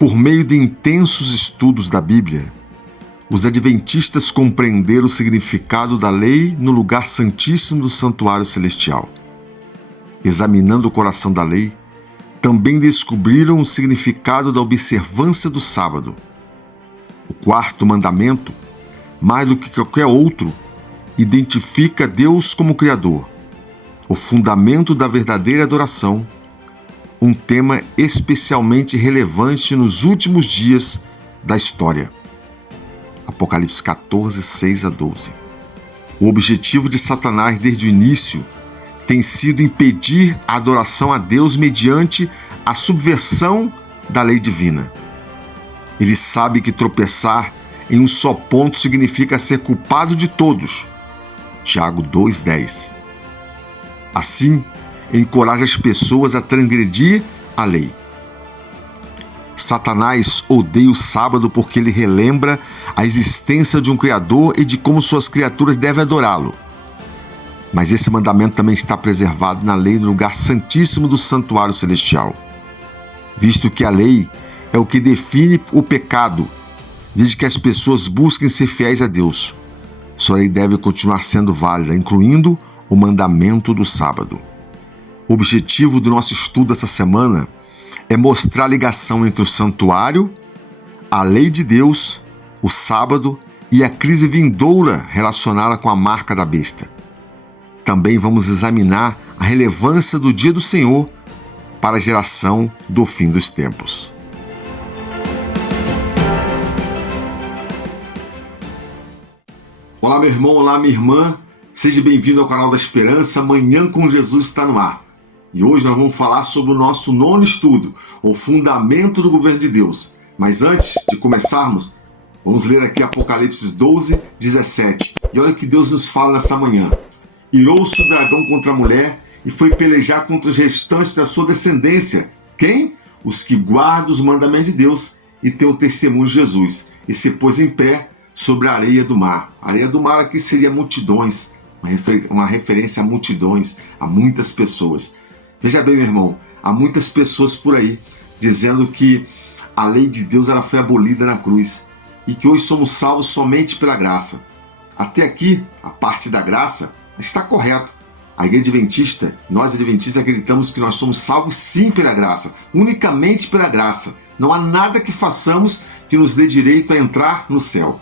Por meio de intensos estudos da Bíblia, os adventistas compreenderam o significado da lei no lugar santíssimo do santuário celestial. Examinando o coração da lei, também descobriram o significado da observância do sábado. O quarto mandamento, mais do que qualquer outro, identifica Deus como Criador, o fundamento da verdadeira adoração, um tema especialmente relevante nos últimos dias da história. Apocalipse 14, 6 a 12. O objetivo de Satanás desde o início tem sido impedir a adoração a Deus mediante a subversão da lei divina. Ele sabe que tropeçar em um só ponto significa ser culpado de todos. Tiago 2,10. Assim, encoraja as pessoas a transgredir a lei. Satanás odeia o sábado porque ele relembra a existência de um Criador e de como suas criaturas devem adorá-lo. Mas esse mandamento também está preservado na lei no lugar santíssimo do santuário celestial. Visto que a lei é o que define o pecado, desde que as pessoas busquem ser fiéis a Deus, sua lei deve continuar sendo válida, incluindo o mandamento do sábado. O objetivo do nosso estudo essa semana é mostrar a ligação entre o santuário, a lei de Deus, o sábado e a crise vindoura relacionada com a marca da besta. Também vamos examinar a relevância do dia do Senhor para a geração do fim dos tempos. Olá, meu irmão, olá, minha irmã. Seja bem-vindo ao canal da Esperança. Manhã com Jesus está no ar. E hoje nós vamos falar sobre o nosso nono estudo, o fundamento do governo de Deus. Mas antes de começarmos, vamos ler aqui Apocalipse 12, 17. E olha o que Deus nos fala nessa manhã. Irou-se o dragão contra a mulher e foi pelejar contra os restantes da sua descendência. Quem? Os que guardam os mandamentos de Deus e têm o testemunho de Jesus. E se pôs em pé sobre a areia do mar. A areia do mar aqui seria multidões, uma referência a multidões, a muitas pessoas. Veja bem, meu irmão, há muitas pessoas por aí dizendo que a lei de Deus ela foi abolida na cruz e que hoje somos salvos somente pela graça. Até aqui, a parte da graça está correto. A Igreja Adventista, nós adventistas acreditamos que nós somos salvos sim pela graça, unicamente pela graça. Não há nada que façamos que nos dê direito a entrar no céu.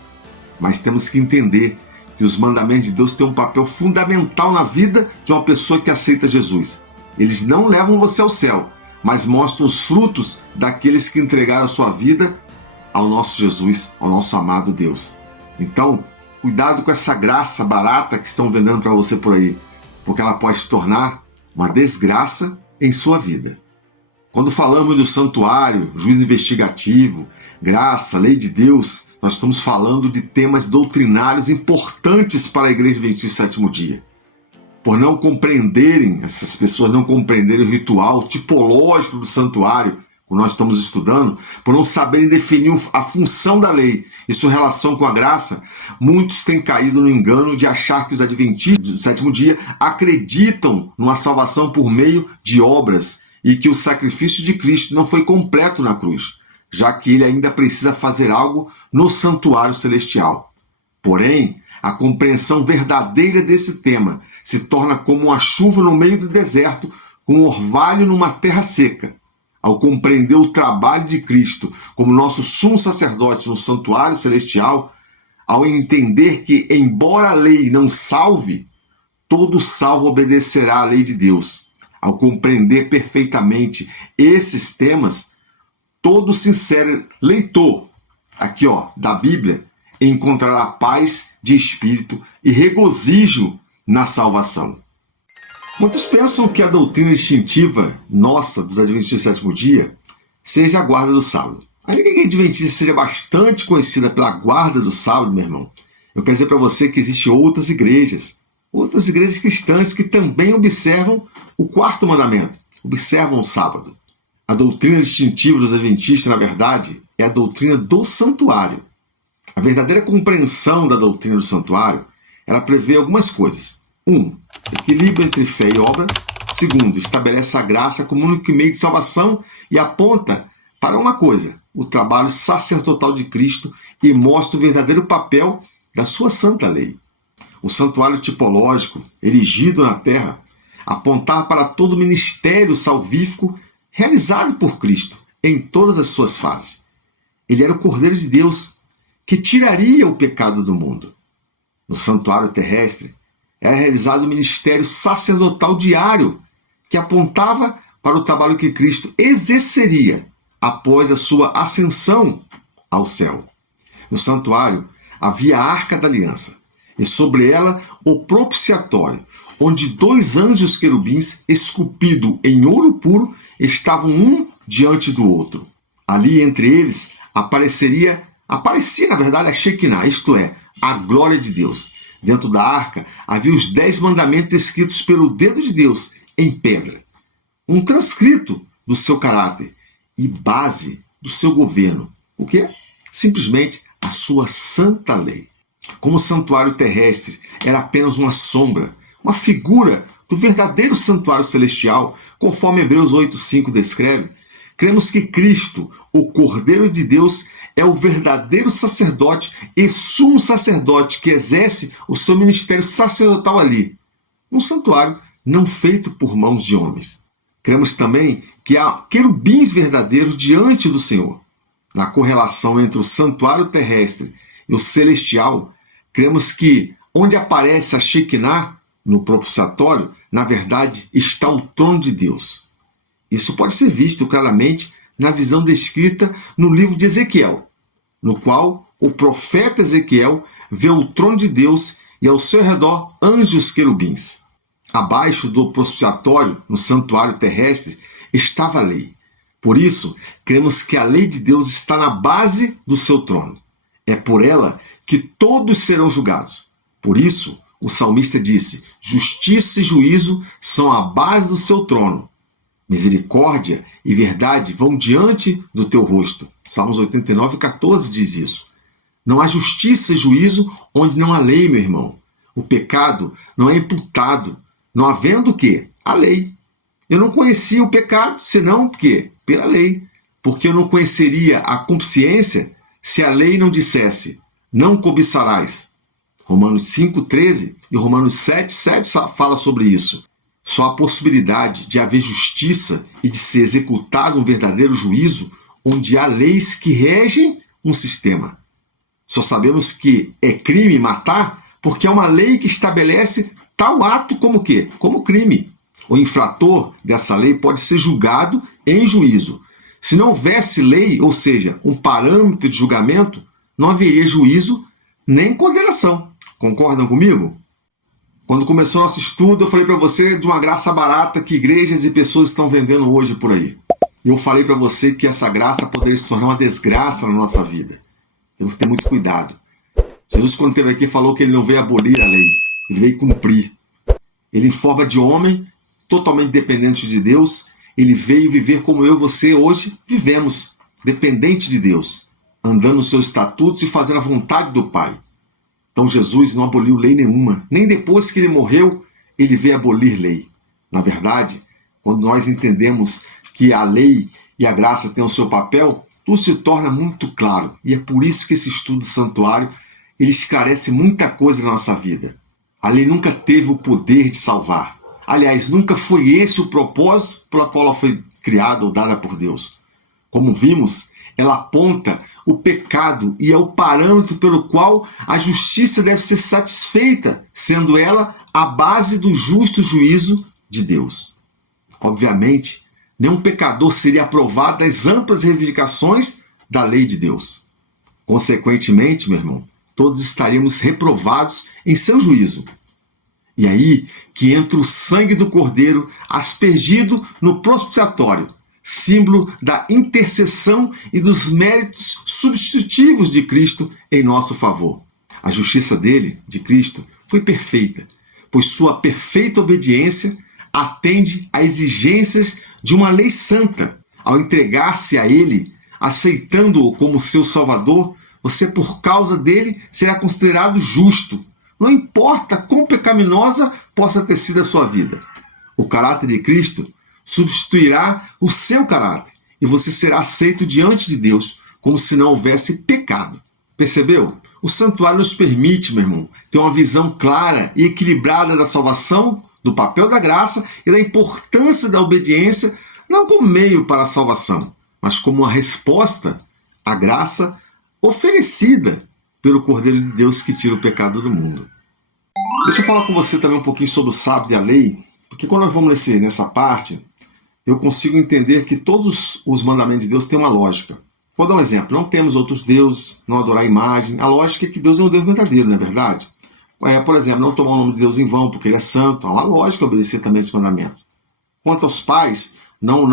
Mas temos que entender que os mandamentos de Deus têm um papel fundamental na vida de uma pessoa que aceita Jesus. Eles não levam você ao céu, mas mostram os frutos daqueles que entregaram a sua vida ao nosso Jesus, ao nosso amado Deus. Então, cuidado com essa graça barata que estão vendendo para você por aí, porque ela pode se tornar uma desgraça em sua vida. Quando falamos do santuário, juízo investigativo, graça, lei de Deus, nós estamos falando de temas doutrinários importantes para a Igreja Adventista do Sétimo Dia. Por não compreenderem, essas pessoas não compreenderem o ritual tipológico do santuário, como nós estamos estudando, por não saberem definir a função da lei e sua relação com a graça, muitos têm caído no engano de achar que os adventistas do sétimo dia acreditam numa salvação por meio de obras e que o sacrifício de Cristo não foi completo na cruz, já que ele ainda precisa fazer algo no santuário celestial. Porém, a compreensão verdadeira desse tema se torna como uma chuva no meio do deserto, com um orvalho numa terra seca. Ao compreender o trabalho de Cristo como nosso sumo sacerdote no santuário celestial, ao entender que, embora a lei não salve, todo salvo obedecerá à lei de Deus. Ao compreender perfeitamente esses temas, todo sincero leitor aqui da Bíblia encontrará paz de espírito e regozijo na salvação. Muitos pensam que a doutrina distintiva nossa dos Adventistas do Sétimo Dia seja a guarda do sábado. Ainda que a Adventista seja bastante conhecida pela guarda do sábado, meu irmão, eu quero dizer para você que existem outras igrejas cristãs que também observam o quarto mandamento, observam o sábado. A doutrina distintiva dos Adventistas, na verdade, é a doutrina do santuário. A verdadeira compreensão da doutrina do santuário, ela prevê algumas coisas. 1. Equilíbrio entre fé e obra. 2. Estabelece a graça como único meio de salvação e aponta para uma coisa, o trabalho sacerdotal de Cristo, e mostra o verdadeiro papel da sua santa lei. O santuário tipológico, erigido na terra, apontava para todo o ministério salvífico realizado por Cristo em todas as suas fases. Ele era o Cordeiro de Deus que tiraria o pecado do mundo. No santuário terrestre, era realizado o ministério sacerdotal diário, que apontava para o trabalho que Cristo exerceria após a sua ascensão ao céu. No santuário havia a Arca da Aliança, e sobre ela o propiciatório, onde 2 anjos querubins, esculpidos em ouro puro, estavam um diante do outro. Ali entre eles aparecia na verdade a Shekinah, isto é, a glória de Deus. Dentro da arca havia os 10 mandamentos escritos pelo dedo de Deus em pedra. Um transcrito do seu caráter e base do seu governo. O quê? Simplesmente a sua santa lei. Como o santuário terrestre era apenas uma sombra, uma figura do verdadeiro santuário celestial, conforme Hebreus 8,5 descreve, cremos que Cristo, o Cordeiro de Deus, é o verdadeiro sacerdote e sumo sacerdote que exerce o seu ministério sacerdotal ali, num santuário não feito por mãos de homens. Cremos também que há querubins verdadeiros diante do Senhor. Na correlação entre o santuário terrestre e o celestial, cremos que onde aparece a Shekinah, no propiciatório, na verdade está o trono de Deus. Isso pode ser visto claramente na visão descrita no livro de Ezequiel, no qual o profeta Ezequiel vê o trono de Deus e ao seu redor anjos querubins. Abaixo do propiciatório, no santuário terrestre, estava a lei. Por isso, cremos que a lei de Deus está na base do seu trono. É por ela que todos serão julgados. Por isso, o salmista disse: justiça e juízo são a base do seu trono. Misericórdia e verdade vão diante do teu rosto. Salmos 89:14 diz isso. Não há justiça e juízo onde não há lei, meu irmão. O pecado não é imputado, não havendo o quê? A lei. Eu não conhecia o pecado, senão porque pela lei. Porque eu não conheceria a consciência se a lei não dissesse: não cobiçarás. Romanos 5:13 e Romanos 7:7 fala sobre isso. Só a possibilidade de haver justiça e de ser executado um verdadeiro juízo onde há leis que regem um sistema. Só sabemos que é crime matar porque é uma lei que estabelece tal ato como quê? Como crime. O infrator dessa lei pode ser julgado em juízo. Se não houvesse lei, ou seja, um parâmetro de julgamento, não haveria juízo nem condenação. Concordam comigo? Quando começou nosso estudo, eu falei para você de uma graça barata que igrejas e pessoas estão vendendo hoje por aí. Eu falei para você que essa graça poderia se tornar uma desgraça na nossa vida. Temos que ter muito cuidado. Jesus, quando esteve aqui, falou que ele não veio abolir a lei, ele veio cumprir. Ele, em forma de homem, totalmente dependente de Deus, ele veio viver como eu e você hoje vivemos, dependente de Deus, andando nos seus estatutos e fazendo a vontade do Pai. Então Jesus não aboliu lei nenhuma. Nem depois que ele morreu, ele veio abolir lei. Na verdade, quando nós entendemos que a lei e a graça têm o seu papel, tudo se torna muito claro. E é por isso que esse estudo do santuário ele esclarece muita coisa na nossa vida. A lei nunca teve o poder de salvar. Aliás, nunca foi esse o propósito pelo qual ela foi criada ou dada por Deus. Como vimos, ela aponta o pecado e é o parâmetro pelo qual a justiça deve ser satisfeita, sendo ela a base do justo juízo de Deus. Obviamente, nenhum pecador seria aprovado das amplas reivindicações da lei de Deus. Consequentemente, meu irmão, todos estaríamos reprovados em seu juízo. E aí que entra o sangue do Cordeiro aspergido no propiciatório, símbolo da intercessão e dos méritos substitutivos de Cristo em nosso favor. A justiça dele, de Cristo, foi perfeita, pois sua perfeita obediência atende a exigências de uma lei santa. Ao entregar-se a ele, aceitando-o como seu Salvador, você, por causa dele, será considerado justo. Não importa quão pecaminosa possa ter sido a sua vida. O caráter de Cristo substituirá o seu caráter e você será aceito diante de Deus, como se não houvesse pecado. Percebeu? O santuário nos permite, meu irmão, ter uma visão clara e equilibrada da salvação, do papel da graça e da importância da obediência, não como meio para a salvação, mas como uma resposta à graça oferecida pelo Cordeiro de Deus que tira o pecado do mundo. Deixa eu falar com você também um pouquinho sobre o sábado e a lei, porque quando nós vamos nessa parte, eu consigo entender que todos os mandamentos de Deus têm uma lógica. Vou dar um exemplo. Não temos outros deuses, não adorar a imagem. A lógica é que Deus é um Deus verdadeiro, não é verdade? Por exemplo, não tomar o nome de Deus em vão, porque Ele é santo. Há uma lógica obedecer também esse mandamento. Quanto aos pais, não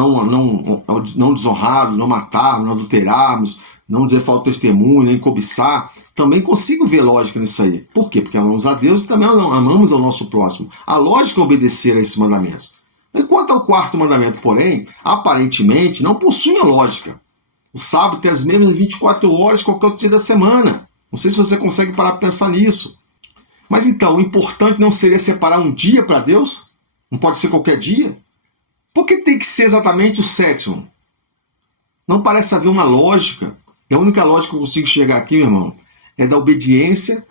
desonrarmos, não matarmos, não adulterarmos, não dizer falso testemunho, nem cobiçar. Também consigo ver lógica nisso aí. Por quê? Porque amamos a Deus e também amamos ao nosso próximo. A lógica é obedecer a esses mandamentos. E quanto ao quarto mandamento, porém, aparentemente não possui a lógica. O sábado tem as mesmas 24 horas qualquer outro dia da semana. Não sei se você consegue parar para pensar nisso. Mas então, o importante não seria separar um dia para Deus? Não pode ser qualquer dia? Por que tem que ser exatamente o sétimo? Não parece haver uma lógica. E a única lógica que eu consigo chegar aqui, meu irmão, é da obediência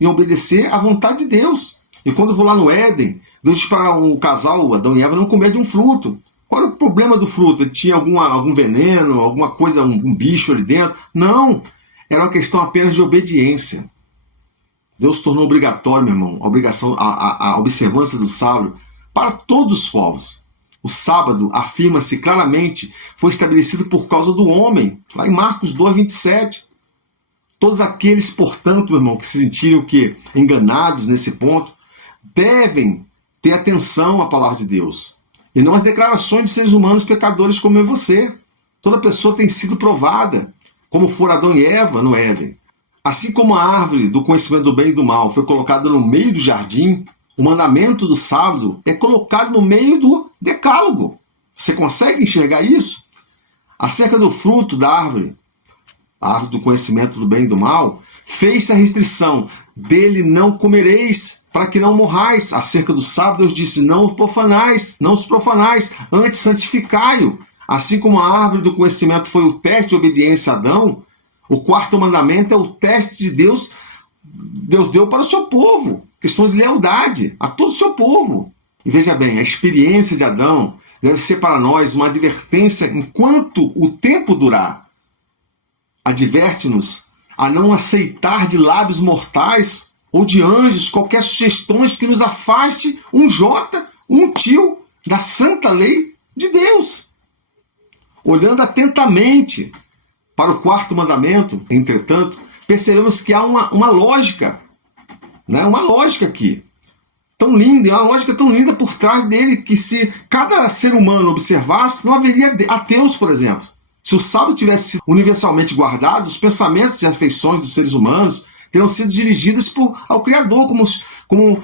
e obedecer à vontade de Deus. E quando eu vou lá no Éden, Deus disse para o casal, Adão e Eva, não comer de um fruto. Qual era o problema do fruto? Ele tinha algum veneno, alguma coisa, um bicho ali dentro? Não, era uma questão apenas de obediência. Deus tornou obrigatório, meu irmão, a observância do sábado para todos os povos. O sábado, afirma-se claramente, foi estabelecido por causa do homem, lá em Marcos 2, 27. Todos aqueles, portanto, meu irmão, que se sentiram enganados nesse ponto, devem ter atenção à palavra de Deus. E não às declarações de seres humanos pecadores como eu e você. Toda pessoa tem sido provada, como foram Adão e Eva no Éden. Assim como a árvore do conhecimento do bem e do mal foi colocada no meio do jardim, o mandamento do sábado é colocado no meio do decálogo. Você consegue enxergar isso? Acerca do fruto da árvore, a árvore do conhecimento do bem e do mal, fez-se a restrição, dele não comereis, para que não morrais. Acerca do sábado, Deus disse, não os profanais, antes santificai-o. Assim como a árvore do conhecimento foi o teste de obediência a Adão, o quarto mandamento é o teste de Deus deu para o seu povo, questão de lealdade a todo o seu povo. E veja bem, a experiência de Adão deve ser para nós uma advertência enquanto o tempo durar. Adverte-nos a não aceitar de lábios mortais ou de anjos qualquer sugestões que nos afaste um jota, um tio da santa lei de Deus. Olhando atentamente para o quarto mandamento, entretanto, percebemos que há uma lógica, né? Uma lógica aqui, tão linda, uma lógica tão linda por trás dele, que se cada ser humano observasse, não haveria ateus, por exemplo. Se o sábado tivesse sido universalmente guardado, os pensamentos e afeições dos seres humanos teriam sido dirigidos ao Criador como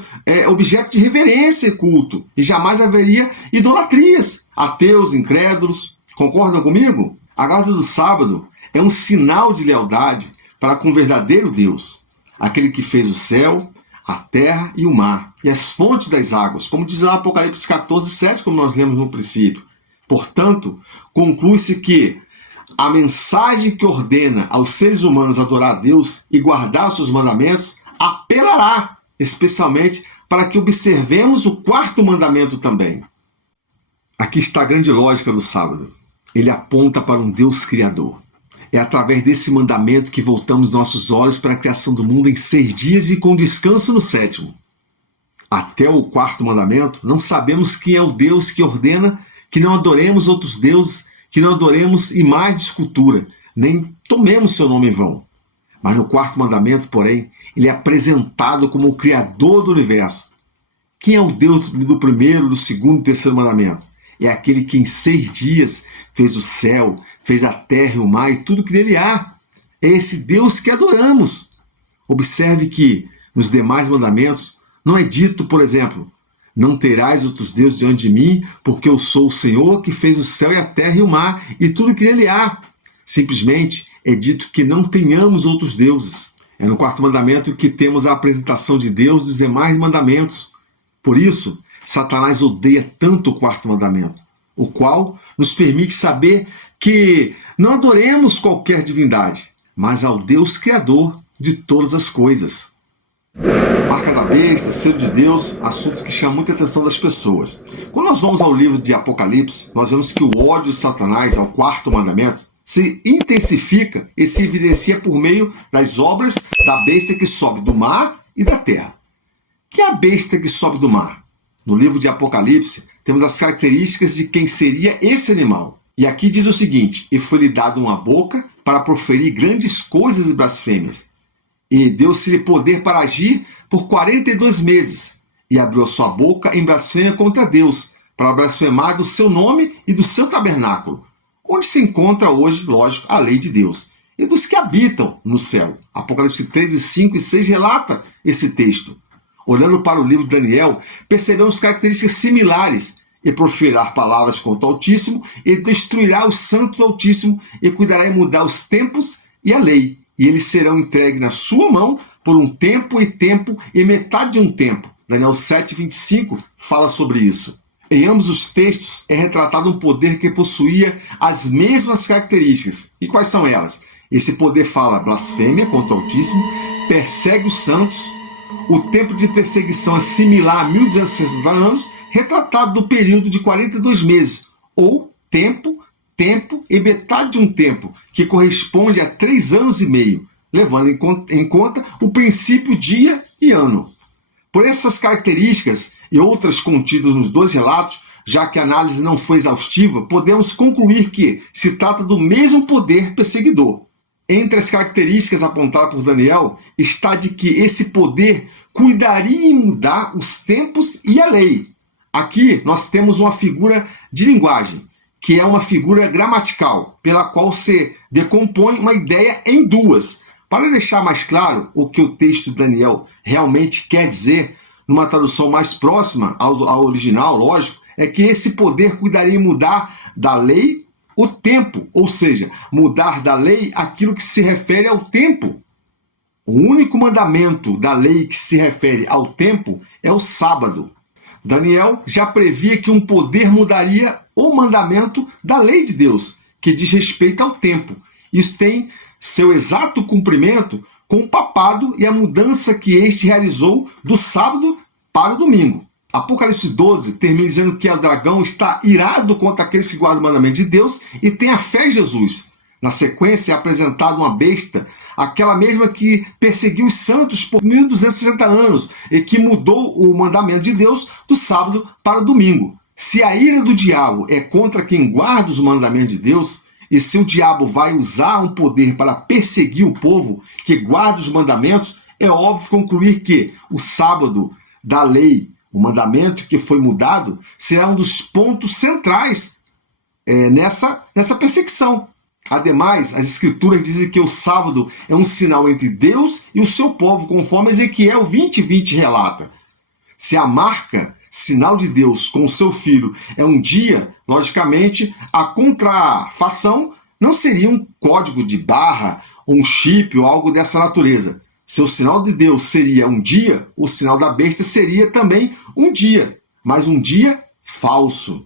objeto de reverência e culto, e jamais haveria idolatrias, ateus, incrédulos. Concordam comigo? A guarda do sábado é um sinal de lealdade para com o verdadeiro Deus, aquele que fez o céu, a terra e o mar, e as fontes das águas, como diz lá Apocalipse 14, 7, como nós lemos no princípio. Portanto, conclui-se que a mensagem que ordena aos seres humanos adorar a Deus e guardar os seus mandamentos apelará especialmente para que observemos o quarto mandamento também. Aqui está a grande lógica do sábado. Ele aponta para um Deus criador. É através desse mandamento que voltamos nossos olhos para a criação do mundo em 6 dias e com descanso no 7º. Até o quarto mandamento, não sabemos quem é o Deus que ordena que não adoremos outros deuses, que não adoremos imagem de escultura, nem tomemos seu nome em vão. Mas no quarto mandamento, porém, ele é apresentado como o Criador do universo. Quem é o Deus do primeiro, do segundo e terceiro mandamento? É aquele que em 6 dias fez o céu, fez a terra e o mar e tudo que nele há. É esse Deus que adoramos. Observe que nos demais mandamentos não é dito, por exemplo, não terás outros deuses diante de mim, porque eu sou o Senhor que fez o céu e a terra e o mar e tudo que nele há. Simplesmente é dito que não tenhamos outros deuses. É no quarto mandamento que temos a apresentação de Deus dos demais mandamentos. Por isso, Satanás odeia tanto o quarto mandamento, o qual nos permite saber que não adoremos qualquer divindade, mas ao Deus Criador de todas as coisas. Marca da besta, selo de Deus, assunto que chama muita atenção das pessoas. Quando nós vamos ao livro de Apocalipse, nós vemos que o ódio de Satanás ao quarto mandamento se intensifica e se evidencia por meio das obras da besta que sobe do mar e da terra. Que é a besta que sobe do mar? No livro de Apocalipse, temos as características de quem seria esse animal. E aqui diz o seguinte: e foi-lhe dado uma boca para proferir grandes coisas e blasfêmias. E deu-se-lhe poder para agir por 42 meses. E abriu a sua boca em blasfêmia contra Deus, para blasfemar do seu nome e do seu tabernáculo, onde se encontra hoje, lógico, a lei de Deus, e dos que habitam no céu. Apocalipse 13, 5 e 6 relata esse texto. Olhando para o livro de Daniel, percebemos características similares: e proferirá palavras contra o Altíssimo, e destruirá os santos do Altíssimo, e cuidará em mudar os tempos e a lei, e eles serão entregues na sua mão por um tempo e metade de um tempo. Daniel 7, 25 fala sobre isso. Em ambos os textos é retratado um poder que possuía as mesmas características. E quais são elas? Esse poder fala blasfêmia contra o Altíssimo, persegue os santos. O tempo de perseguição é similar a 1260 anos, retratado no período de 42 meses, ou tempo e metade de um tempo, que corresponde a 3 anos e meio, levando em conta o princípio dia e ano. Por essas características e outras contidas nos dois relatos, já que a análise não foi exaustiva, podemos concluir que se trata do mesmo poder perseguidor. Entre as características apontadas por Daniel está de que esse poder cuidaria em mudar os tempos e a lei. Aqui nós temos uma figura de linguagem, que é uma figura gramatical, pela qual se decompõe uma ideia em duas. Para deixar mais claro o que o texto de Daniel realmente quer dizer, numa tradução mais próxima ao original, lógico, é que esse poder cuidaria em mudar da lei o tempo, ou seja, mudar da lei aquilo que se refere ao tempo. O único mandamento da lei que se refere ao tempo é o sábado. Daniel já previa que um poder mudaria o mandamento da lei de Deus, que diz respeito ao tempo. Isso tem seu exato cumprimento com o papado e a mudança que este realizou do sábado para o domingo. Apocalipse 12 termina dizendo que o dragão está irado contra aqueles que guardam o mandamento de Deus e tem a fé em Jesus. Na sequência é apresentada uma besta, aquela mesma que perseguiu os santos por 1260 anos e que mudou o mandamento de Deus do sábado para o domingo. Se a ira do diabo é contra quem guarda os mandamentos de Deus, e se o diabo vai usar um poder para perseguir o povo que guarda os mandamentos, é óbvio concluir que o sábado da lei, o mandamento que foi mudado, será um dos pontos centrais nessa perseguição. Ademais, as escrituras dizem que o sábado é um sinal entre Deus e o seu povo, conforme Ezequiel 20:20 relata. Se a marca, sinal de Deus com o seu filho, é um dia, logicamente, a contrafação não seria um código de barra, um chip ou algo dessa natureza. Se o sinal de Deus seria um dia, o sinal da besta seria também um dia, mas um dia falso.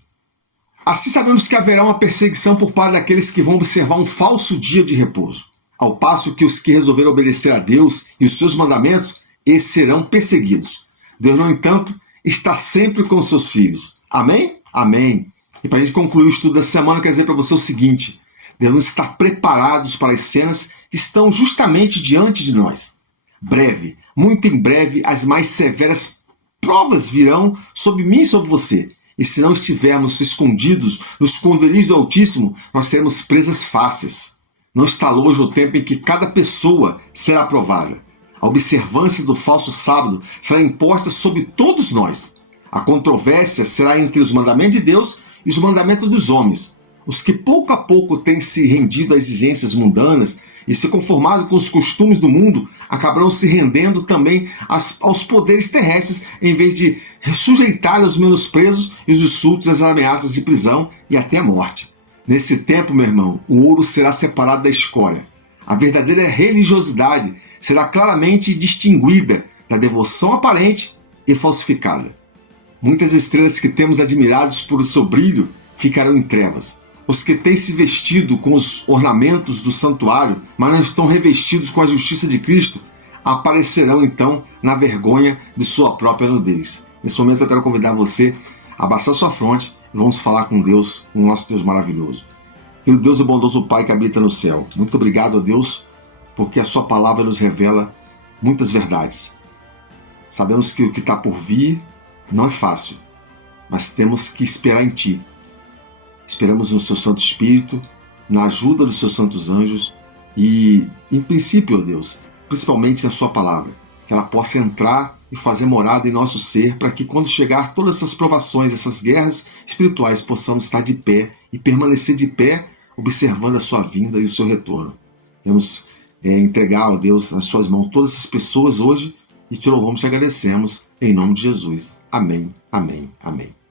Assim sabemos que haverá uma perseguição por parte daqueles que vão observar um falso dia de repouso. Ao passo que os que resolveram obedecer a Deus e os seus mandamentos, esses serão perseguidos. Deus, no entanto, está sempre com os seus filhos. Amém? Amém. E para a gente concluir o estudo da semana, eu quero dizer para você o seguinte: devemos estar preparados para as cenas que estão justamente diante de nós. Breve, muito em breve, as mais severas provas virão sobre mim e sobre você. E se não estivermos escondidos no esconderijo do Altíssimo, nós seremos presas fáceis. Não está longe o tempo em que cada pessoa será provada. A observância do falso sábado será imposta sobre todos nós. A controvérsia será entre os mandamentos de Deus e os mandamentos dos homens. Os que pouco a pouco têm se rendido a exigências mundanas e se conformado com os costumes do mundo, acabarão se rendendo também aos poderes terrestres, em vez de sujeitar os menosprezos e os insultos, as ameaças de prisão e até a morte. Nesse tempo, meu irmão, o ouro será separado da escória. A verdadeira religiosidade será claramente distinguida da devoção aparente e falsificada. Muitas estrelas que temos admirados por seu brilho ficarão em trevas. Os que têm se vestido com os ornamentos do santuário, mas não estão revestidos com a justiça de Cristo, aparecerão então na vergonha de sua própria nudez. Nesse momento eu quero convidar você a abaixar sua fronte e vamos falar com Deus, o nosso Deus maravilhoso. Querido Deus e bondoso Pai que habita no céu, muito obrigado a Deus, porque a sua palavra nos revela muitas verdades. Sabemos que o que está por vir não é fácil, mas temos que esperar em Ti. Esperamos no Seu Santo Espírito, na ajuda dos Seus santos anjos e, em princípio, ó Deus, principalmente na Sua palavra, que ela possa entrar e fazer morada em nosso ser, para que quando chegar todas essas provações, essas guerras espirituais, possamos estar de pé e permanecer de pé, observando a Sua vinda e o Seu retorno. Vamos entregar, ó Deus, nas Suas mãos todas essas pessoas hoje e Te louvamos e te agradecemos, em nome de Jesus. Amém, amém, amém.